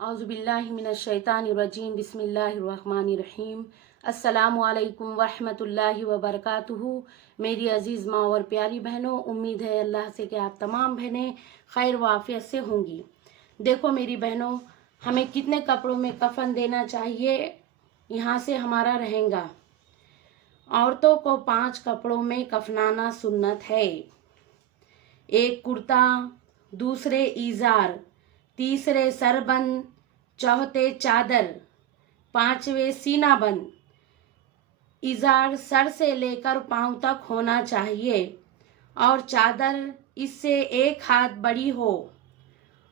औज़ुबिल्लाहिमिनश्शैतानिर्रजीम बिस्मिल्लाहिर्रहमानिर्रहीम। अस्सलामु अलैकुम वरहमतुल्लाहि वबरकातुहू। मेरी अज़ीज़ माँ और प्यारी बहनों, उम्मीद है अल्लाह से कि आप तमाम बहनें खैर वाफ़ियत से होंगी। देखो मेरी बहनों, हमें कितने कपड़ों में कफ़न देना चाहिए, यहाँ से हमारा रहेगा। औरतों को 5 कपड़ों में कफनाना सुन्नत है। एक कुर्ता, दूसरे इज़ार, तीसरे सरबंद, चौथे चादर, पांचवे सीनाबंद। इज़ार सर से लेकर पांव तक होना चाहिए और चादर इससे 1 हाथ बड़ी हो,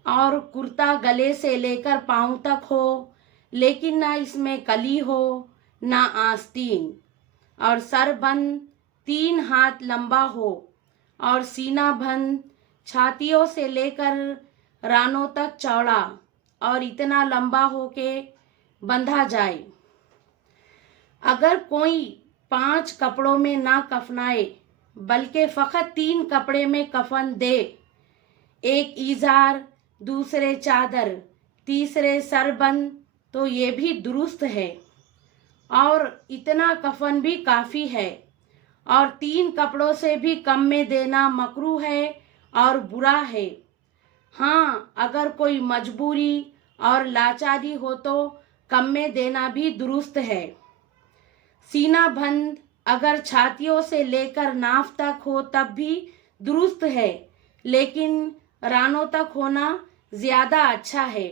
और कुर्ता गले से लेकर पांव तक हो, लेकिन ना इसमें कली हो ना आस्तीन, और सरबंद 3 हाथ लंबा हो, और सीना बंद छातियों से लेकर रानों तक चौड़ा और इतना लंबा हो के बंधा जाए। अगर कोई 5 कपड़ों में ना कफनाए बल्कि फ़कत 3 कपड़े में कफन दे, एक इज़ार, दूसरे चादर, तीसरे सरबंद, तो ये भी दुरुस्त है और इतना कफन भी काफ़ी है। और 3 कपड़ों से भी कम में देना मकरूह है और बुरा है। हाँ, अगर कोई मजबूरी और लाचारी हो तो कम में देना भी दुरुस्त है। सीना बंद अगर छातियों से लेकर नाफ तक हो तब भी दुरुस्त है, लेकिन रानों तक होना ज़्यादा अच्छा है।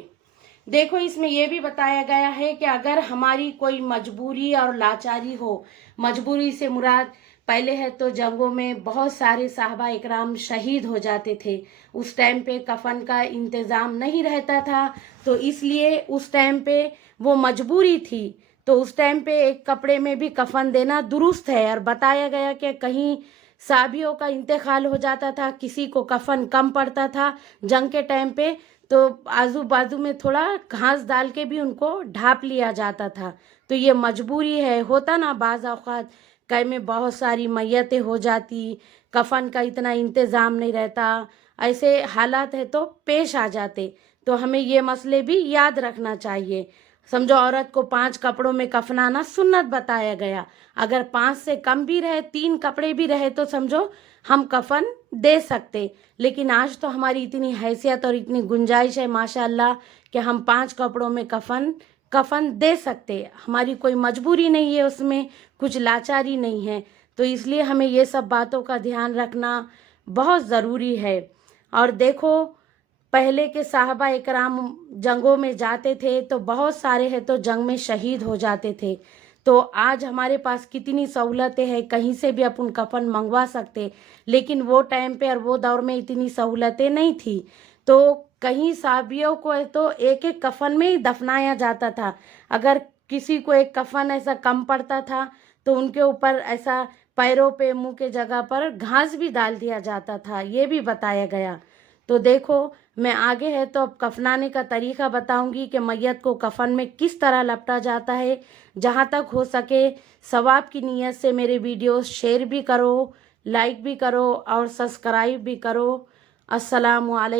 देखो इसमें यह भी बताया गया है कि अगर हमारी कोई मजबूरी और लाचारी हो, मजबूरी से मुराद पहले है तो जंगों में बहुत सारे साहबा इकराम शहीद हो जाते थे। उस टाइम पे कफन का इंतज़ाम नहीं रहता था, तो इसलिए उस टाइम पे वो मजबूरी थी, तो उस टाइम पे एक कपड़े में भी कफन देना दुरुस्त है। और बताया गया कि कहीं साबियों का इंतकाल हो जाता था, किसी को कफन कम पड़ता था जंग के टाइम पे, तो आजू बाजू में थोड़ा घास डाल के भी उनको ढाप लिया जाता था। तो ये मजबूरी है, होता ना बाज़ औक़ात कई में बहुत सारी मैयतें हो जाती, कफन का इतना इंतज़ाम नहीं रहता, ऐसे हालात है तो पेश आ जाते। तो हमें ये मसले भी याद रखना चाहिए। समझो औरत को 5 कपड़ों में कफनाना सुन्नत बताया गया, अगर 5 से कम भी रहे, 3 कपड़े भी रहे तो समझो हम कफन दे सकते। लेकिन आज तो हमारी इतनी हैसियत और इतनी गुंजाइश है माशाअल्लाह कि हम 5 कपड़ों में कफन दे सकते। हमारी कोई मजबूरी नहीं है, उसमें कुछ लाचारी नहीं है, तो इसलिए हमें ये सब बातों का ध्यान रखना बहुत ज़रूरी है। और देखो पहले के साहबा इकराम जंगों में जाते थे तो बहुत सारे हैं तो जंग में शहीद हो जाते थे। तो आज हमारे पास कितनी सहूलतें हैं, कहीं से भी अपन कफन मंगवा सकते, लेकिन वो टाइम पे और वो दौर में इतनी सहूलतें नहीं थी। तो कहीं साहबियों को तो एक एक कफन में ही दफनाया जाता था। अगर किसी को एक कफन ऐसा कम पड़ता था तो उनके ऊपर ऐसा पैरों पे मुंह के जगह पर घास भी डाल दिया जाता था, ये भी बताया गया। तो देखो मैं आगे है तो अब कफनाने का तरीका बताऊंगी कि मैयत को कफन में किस तरह लपटा जाता है। जहाँ तक हो सके सवाब की नीयत से मेरे वीडियोस शेयर भी करो, लाइक भी करो और सब्सक्राइब भी करो। अस्सलामु अलैकुम।